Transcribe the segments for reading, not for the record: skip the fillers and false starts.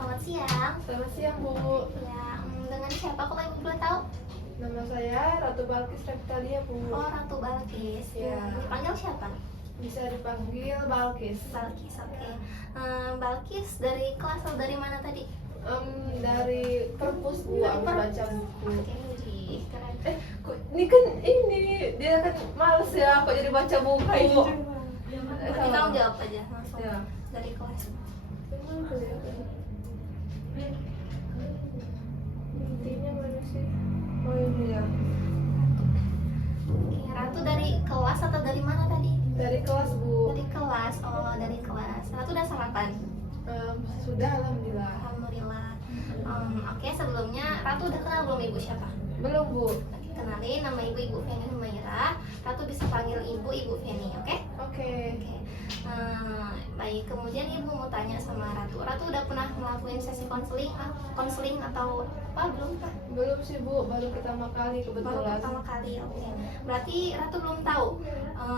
Selamat siang. Selamat siang, Bu. Ya, dengan siapa kalau Ibu boleh tahu? Nama saya Ratu Balkis Repitalia, Bu. Oh, Ratu Balkis. Ya. Dipanggil siapa nih? Bisa dipanggil Balkis. Balkis, oke. Balkis dari kelas atau dari mana tadi? Dari perpus, Bu. Aku baca buku. Oke, wih, keren. Kok ini kan dia kan males ya, kok jadi baca buku. Berarti kamu jawab aja langsung Ya. dari kelas. Emang kelihatan. Intinya mana sih? Oh ini ya. Oke, Ratu dari kelas atau dari mana tadi? Dari kelas, Bu. Dari kelas. Oh, dari kelas. Ratu udah sarapan? Sudah, alhamdulillah. Alhamdulillah. Oke, sebelumnya Ratu udah kenal belum Ibu siapa? Belum, Bu. Oke, kenalin, nama Ibu Feni Humaira. Ratu bisa panggil Ibu Feni, oke? Oke. Oke. Baik, kemudian Ibu mau tanya sama Ratu. Ratu udah pernah ngelakuin sesi konseling atau apa belum? Pak? Belum sih, Bu. Baru pertama kali Baru kebetulan. pertama kali, oke. Berarti Ratu belum tahu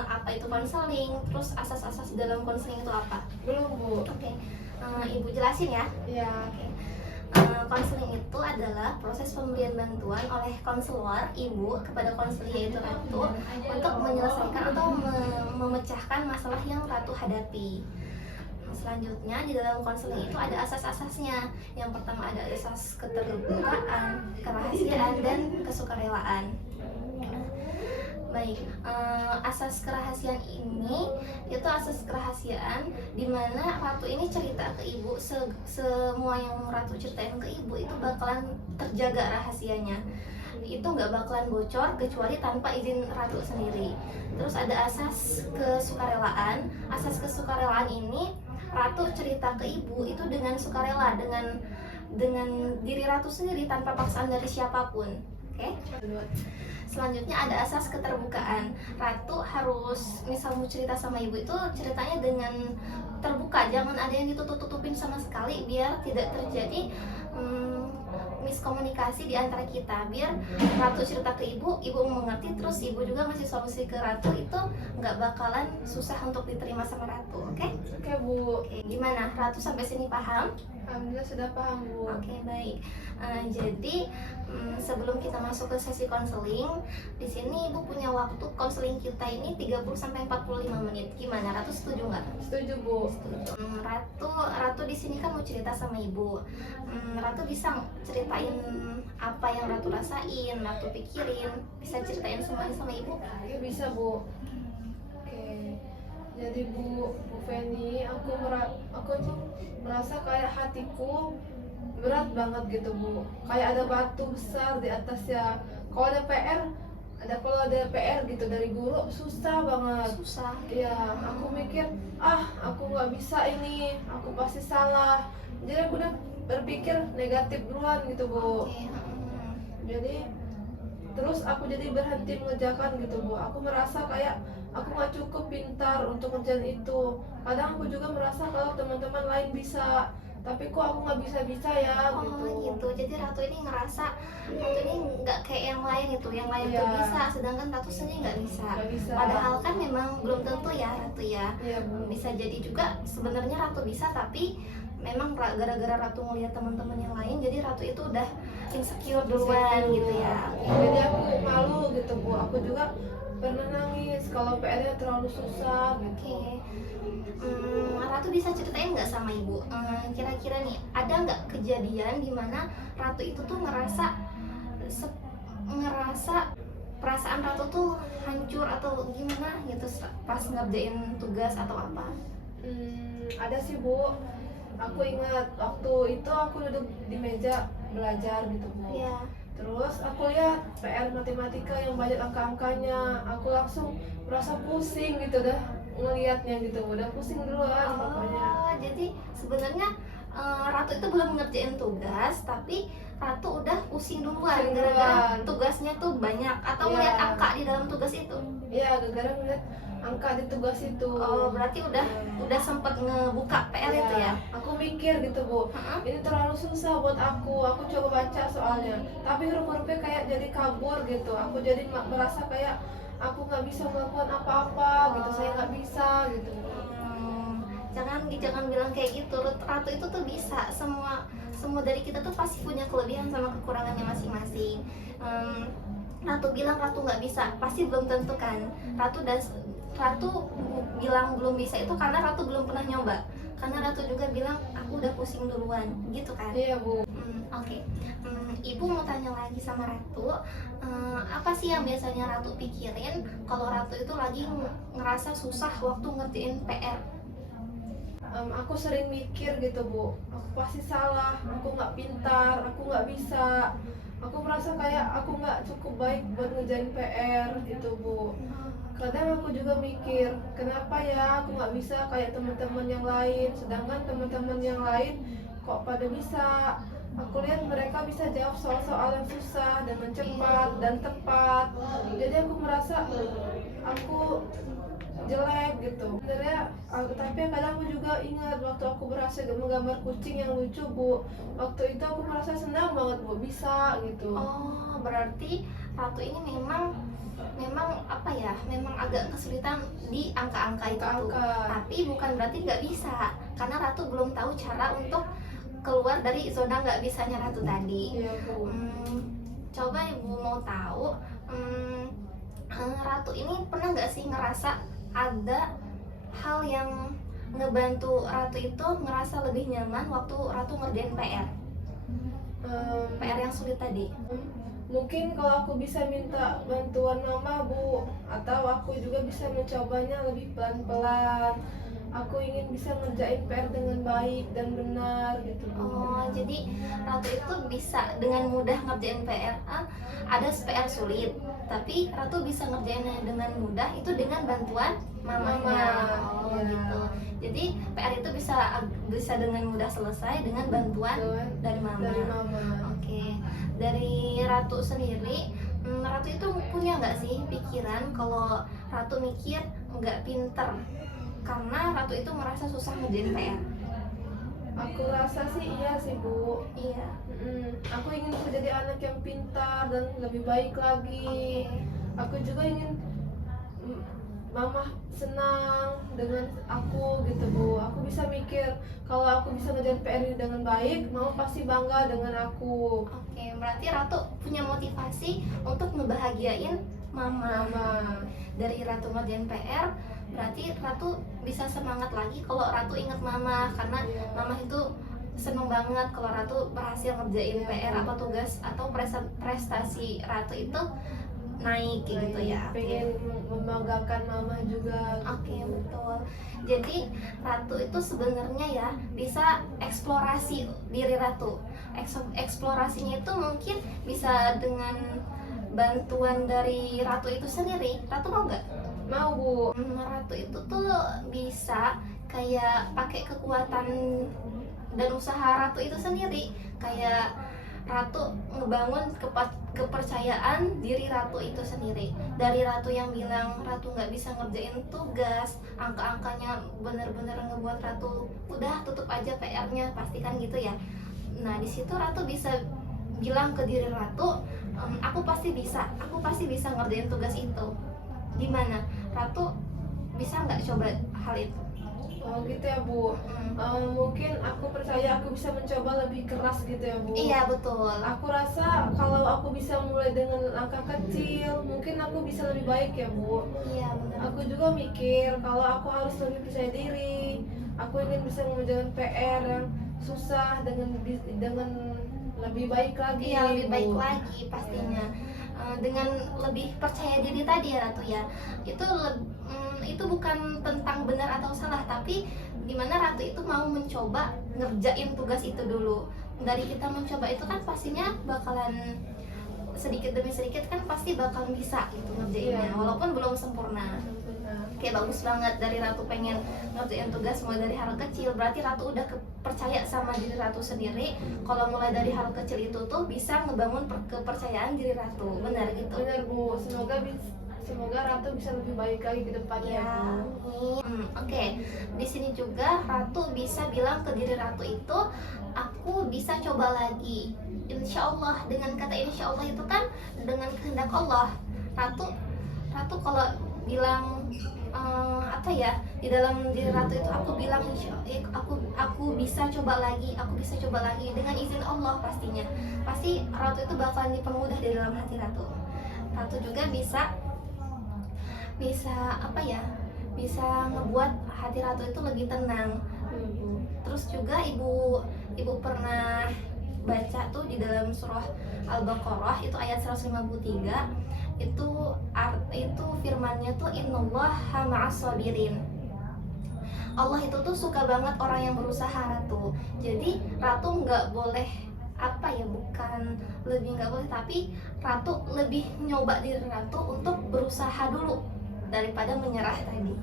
apa itu konseling, terus asas-asas dalam konseling itu apa? Belum, Bu. Oke. Ibu jelasin ya. Ya. Oke. Konseling itu adalah proses pemberian bantuan oleh konselor ibu kepada konselor yaitu Ratu untuk menyelesaikan atau memecahkan masalah yang Ratu hadapi. Selanjutnya di dalam konseling itu ada asas-asasnya. Yang pertama ada asas keterbukaan, kerahasiaan, dan kesukarelaan. Baik, asas kerahasiaan ini itu asas kerahasiaan di mana Ratu ini cerita ke ibu, semua yang Ratu ceritain ke ibu itu bakalan terjaga rahasianya. Itu nggak bakalan bocor kecuali tanpa izin Ratu sendiri. Terus ada asas kesukarelaan. Asas kesukarelaan ini Ratu cerita ke ibu itu dengan sukarela, dengan diri Ratu sendiri tanpa paksaan dari siapapun. Oke? Selanjutnya ada asas keterbukaan. Ratu harus misal mau cerita sama ibu itu ceritanya dengan terbuka, jangan ada yang ditutup-tutupin sama sekali biar tidak terjadi miskomunikasi di antara kita. Biar Ratu cerita ke ibu mengerti, terus ibu juga ngasih solusi ke Ratu, itu nggak bakalan susah untuk diterima sama Ratu. Oke? Oke, Bu. Oke, gimana? Ratu sampai sini paham? Alhamdulillah sudah paham, Bu. Oke, baik. Jadi sebelum kita masuk ke sesi konseling, di sini Ibu punya waktu konseling kita ini 30 sampai 45 menit. Gimana? Ratu setuju nggak? Setuju, Bu. Setuju. Ratu di sini kan mau cerita sama Ibu. Ratu bisa ceritain apa yang Ratu rasain, Ratu pikirin, bisa ceritain semuanya sama Ibu? Oke, bisa, Bu. Oke. Jadi Bu Feni, aku tuh merasa kayak hatiku berat banget gitu, Bu. Kayak ada batu besar di atasnya. Kalau ada PR gitu dari guru susah banget. Susah. Iya, aku mikir, aku nggak bisa ini, aku pasti salah. Jadi aku udah berpikir negatif duluan gitu, Bu. Oke. Jadi terus aku jadi berhenti mengerjakan gitu, Bu. Aku merasa kayak aku nggak cukup pintar untuk ngerjain itu. Kadang aku juga merasa kalau teman-teman lain bisa, tapi kok aku nggak bisa ya gitu. Oh gitu, jadi Ratu ini ngerasa Ratu ini nggak kayak yang lain itu, yang lain tuh Iya. bisa, sedangkan Ratu sendiri nggak bisa. Nggak bisa. Padahal kan memang belum tentu ya Ratu ya. Iya, Bu. Bisa jadi juga sebenarnya Ratu bisa, tapi memang gara-gara Ratu ngelihat teman-teman yang lain, jadi Ratu itu udah insecure duluan gitu ya. Jadi aku malu gitu, Bu. Aku juga pernah nangis kalau PR-nya terlalu susah gitu. Oke. Ratu bisa ceritain nggak sama ibu? Kira-kira nih ada nggak kejadian di mana Ratu itu tuh ngerasa perasaan Ratu tuh hancur atau gimana gitu pas ngerjain tugas atau apa? Ada sih, Bu. Aku ingat waktu itu aku duduk di meja belajar gitu, Bu. Iya. Terus aku lihat PR matematika yang banyak angka-angkanya. Aku langsung merasa pusing gitu dah ngelihatnya gitu. Udah pusing duluan pokoknya. Oh, jadi sebenarnya Ratu itu belum ngerjain tugas, tapi Ratu udah pusing duluan Pusing gara-gara duluan. tugasnya tuh banyak atau Iya. melihat angka di dalam tugas itu. Iya, gara-gara ngeliat angka di tugas itu. Oh, berarti udah sempet ngebuka PR itu ya? Aku mikir gitu, Bu. Ini terlalu susah buat aku. Aku coba baca soalnya, tapi huruf-hurufnya kayak jadi kabur gitu. Aku jadi merasa kayak aku nggak bisa melakukan apa-apa gitu. Saya nggak bisa gitu. jangan bilang kayak gitu. Ratu itu tuh bisa, semua dari kita tuh pasti punya kelebihan sama kekurangannya masing-masing. Ratu bilang Ratu nggak bisa, pasti belum tentu kan. Ratu bilang belum bisa itu karena Ratu belum pernah nyoba, karena Ratu juga bilang aku udah pusing duluan gitu kan. Iya Bu. Oke. Ibu mau tanya lagi sama Ratu, apa sih yang biasanya Ratu pikirin kalau Ratu itu lagi ngerasa susah waktu ngerjain PR? Aku sering mikir gitu Bu, aku pasti salah, aku nggak pintar, aku nggak bisa, aku merasa kayak aku nggak cukup baik buat ngerjain PR gitu Bu. Kadang aku juga mikir, kenapa ya aku nggak bisa kayak teman-teman yang lain, sedangkan teman-teman yang lain kok pada bisa. Aku lihat mereka bisa jawab soal-soal yang susah dengan cepat dan tepat. Jadi aku merasa aku jelek gitu. Sebenarnya, tapi kadang aku juga ingat waktu aku berhasil menggambar kucing yang lucu Bu. Waktu itu aku merasa senang banget Bu, bisa gitu. Oh, berarti Ratu ini memang apa ya, memang agak kesulitan di angka-angka itu. Tapi bukan berarti nggak bisa, karena Ratu belum tahu cara untuk keluar dari zona nggak bisanya Ratu tadi. Iya Bu. Coba Ibu mau tahu, Ratu ini pernah nggak sih ngerasa ada hal yang ngebantu Ratu itu ngerasa lebih nyaman waktu Ratu ngerjain PR? PR yang sulit tadi. Mungkin kalau aku bisa minta bantuan mama Bu, atau aku juga bisa mencobanya lebih pelan-pelan. Aku ingin bisa ngerjain PR dengan baik dan benar gitu Bu. Oh, jadi Ratu itu bisa dengan mudah ngerjain PR. Ada PR sulit, tapi Ratu bisa ngerjainnya dengan mudah itu dengan bantuan mamanya. Oh, ya. gitu. Jadi PR itu bisa dengan mudah selesai dengan bantuan dari mama. Oke. Dari Ratu sendiri, Ratu itu punya nggak sih pikiran kalau Ratu mikir nggak pinter karena Ratu itu merasa susah ngerjain PR? Aku rasa sih iya sih Bu. Iya. Aku ingin bisa jadi anak yang pintar dan lebih baik lagi. Aku juga ingin mama senang dengan aku gitu Bu. Aku bisa mikir kalau aku bisa ngerjain PR ini dengan baik, mama pasti bangga dengan aku. Oke, berarti Ratu punya motivasi untuk ngebahagiain mama. Dari Ratu ngerjain PR, berarti Ratu bisa semangat lagi kalau Ratu ingat mama, karena mama itu seneng banget kalau Ratu berhasil ngerjain PR atau tugas atau prestasi Ratu itu naik gitu ya. Pengen membanggakan mama juga. Oke, betul. Jadi Ratu itu sebenarnya ya bisa eksplorasi diri Ratu. Eksplorasinya itu mungkin bisa dengan bantuan dari Ratu itu sendiri. Ratu mau nggak? Mau Bu. Ratu itu tuh bisa kayak pakai kekuatan dan usaha Ratu itu sendiri. Kayak Ratu ngebangun kepercayaan diri Ratu itu sendiri. Dari Ratu yang bilang Ratu nggak bisa ngerjain tugas, angka-angkanya bener-bener ngebuat Ratu udah tutup aja PR-nya, pastikan gitu ya. Nah, di situ Ratu bisa bilang ke diri Ratu, aku pasti bisa ngerjain tugas itu. Gimana? Ratu bisa nggak coba hal itu? Oh gitu ya Bu. Mungkin aku percaya aku bisa mencoba lebih keras gitu ya Bu. Iya, betul. Aku rasa kalau aku bisa mulai dengan langkah kecil, mungkin aku bisa lebih baik ya Bu. Iya, benar. Aku juga mikir kalau aku harus lebih percaya diri. Aku ingin bisa mengerjakan PR yang susah dengan lebih baik lagi. Iya, lebih baik Bu. lagi pastinya. Dengan lebih percaya diri tadi ya Ratu ya. Itu bukan tentang benar atau salah, tapi dimana Ratu itu mau mencoba ngerjain tugas itu dulu. Dari kita mencoba itu kan pastinya bakalan sedikit demi sedikit kan pasti bakal bisa gitu ngerjainnya, Iya. walaupun belum sempurna. Benar. Kayak bagus banget dari Ratu pengen ngerjain tugas mulai dari hal kecil, berarti Ratu udah percaya sama diri Ratu sendiri kalau mulai dari hal kecil itu tuh bisa ngebangun kepercayaan diri Ratu. Benar gitu. Benar Bu. Semoga Ratu bisa lebih baik lagi ke depannya Ya, Bu. oke. Di sini juga Ratu bisa bilang ke diri Ratu itu, aku bisa coba lagi. Insya Allah, dengan kata insya Allah itu kan dengan kehendak Allah. Ratu kalau bilang apa ya, di dalam diri ratu itu aku bilang aku bisa coba lagi, aku bisa coba lagi dengan izin Allah. Pastinya pasti ratu itu bakalan dipermudah di dalam hati ratu. Ratu juga bisa apa ya, bisa ngebuat hati ratu itu lebih tenang. Terus juga ibu pernah baca tuh di dalam surah Al-Baqarah itu ayat 153, itu firmannya tuh innallaha ma'as-sabirin. Allah itu tuh suka banget orang yang berusaha, ratu. Jadi ratu nggak boleh apa ya, bukan lebih nggak boleh, tapi ratu lebih nyoba diri ratu untuk berusaha dulu daripada menyerah tadi.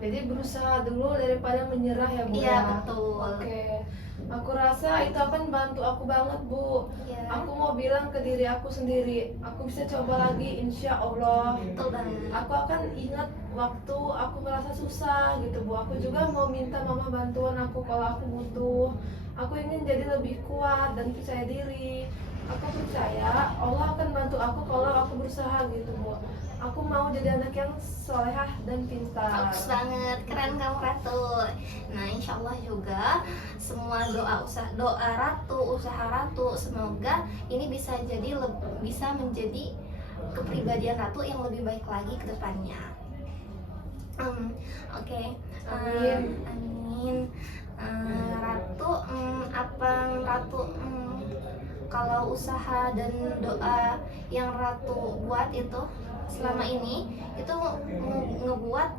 Jadi berusaha dulu daripada menyerah ya Bu. Iya ya? betul. Oke. Aku rasa itu akan bantu aku banget Bu. Iya. Aku mau bilang ke diri aku sendiri, aku bisa coba lagi insya Allah. Betul banget. Aku akan ingat waktu aku merasa susah gitu Bu. Aku juga mau minta mama bantuan aku kalau aku butuh. Aku ingin jadi lebih kuat dan percaya diri. Aku percaya Allah akan bantu aku kalau aku berusaha gitu Bu. Aku mau jadi anak yang solehah dan pintar. Bagus banget, keren kamu ratu. Nah insya Allah juga semua doa ratu, usaha ratu, semoga ini bisa menjadi kepribadian ratu yang lebih baik lagi ke depannya. Oke. Amin. Amin. Ratu, kalau usaha dan doa yang ratu buat itu selama ini itu ngebuat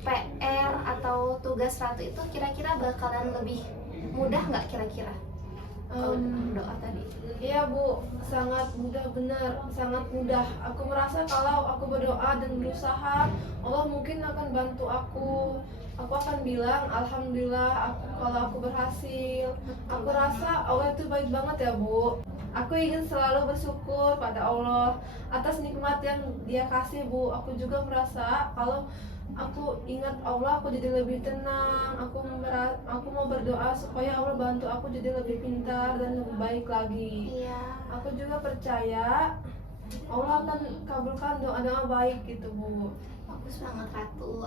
PR atau tugas ratu itu kira-kira bakalan lebih mudah nggak kira-kira? Doa tadi. Iya Bu, sangat mudah, benar, sangat mudah. Aku merasa kalau aku berdoa dan berusaha, Allah mungkin akan bantu aku. Aku akan bilang alhamdulillah kalau aku berhasil. Aku rasa Allah itu baik banget ya Bu. Aku ingin selalu bersyukur pada Allah atas nikmat yang Dia kasih Bu. Aku juga merasa kalau aku ingat Allah, aku jadi lebih tenang. Aku mau berdoa supaya Allah bantu aku jadi lebih pintar dan lebih baik lagi. Iya. Aku juga percaya Allah akan kabulkan doa-doa baik gitu Bu. Bagus banget ratu.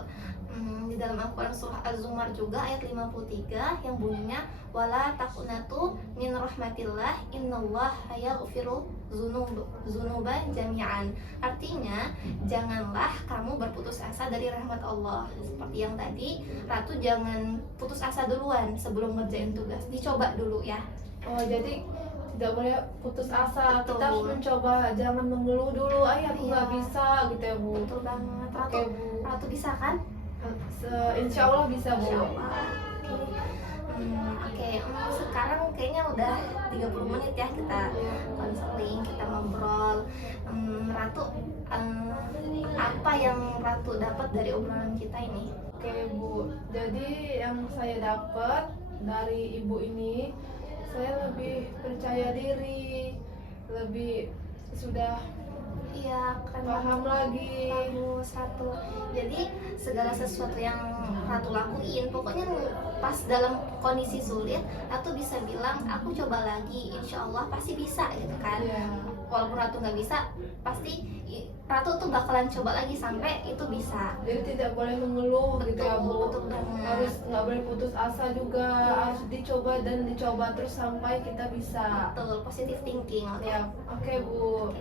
Di dalam Al-Quran surah Az-Zumar juga ayat 53 yang bunyinya wala takunatu min rahmatillah innallaha yaghfiru dzunuba jami'an. Artinya janganlah kamu berputus asa dari rahmat Allah. Seperti yang tadi, ratu jangan putus asa duluan sebelum ngerjain tugas, dicoba dulu ya. Oh jadi tidak boleh putus asa. Betul. Kita harus mencoba, jangan mengeluh dulu. Aku nggak Iya. bisa gitu ya Bu. Betul banget. Oke Bu. Ratu bisa kan? Insya Allah bisa Bu. Oke, sekarang kayaknya udah 30 menit ya kita konseling, kita ngobrol. Ratu, apa yang Ratu dapat dari obrolan kita ini? Oke Bu, jadi yang saya dapat dari ibu ini, saya lebih percaya diri, lebih sudah Iya, keren paham banget. lagi. Bagus Ratu. Jadi segala sesuatu yang Ratu lakuin, pokoknya pas dalam kondisi sulit, Ratu bisa bilang aku coba lagi, insya Allah pasti bisa gitu kan. Iya. Walaupun Ratu nggak bisa, pasti Ratu tuh bakalan coba lagi sampai itu bisa. Jadi tidak boleh mengeluh gitu ya Bu. Betul banget. Harus nggak boleh putus asa juga, Iya. harus dicoba dan dicoba terus sampai kita bisa. Betul, positive thinking. Oke. Ya, oke Bu.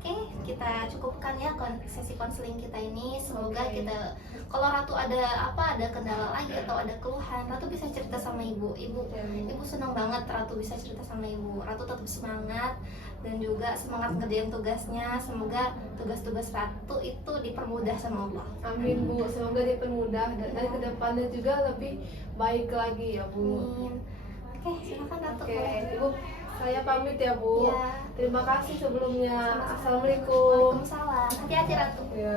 Oke, kita cukupkan ya sesi konseling kita ini. Semoga Oke. kita, kalau Ratu ada kendala lagi atau ada keluhan, Ratu bisa cerita sama ibu. Ibu senang banget Ratu bisa cerita sama ibu. Ratu tetap semangat dan juga semangat ngerjain tugasnya. Semoga tugas-tugas Ratu itu dipermudah sama Allah. Amin Bu, semoga dipermudah dan kedepannya juga lebih baik lagi ya Bu. Amin. Oke, silakan Ratu. Oke, boleh. Ibu, saya pamit ya Bu. Iya. Terima kasih sebelumnya. Sama-sama. Assalamualaikum. Waalaikumsalam. Hati-hati Ratu. Ya.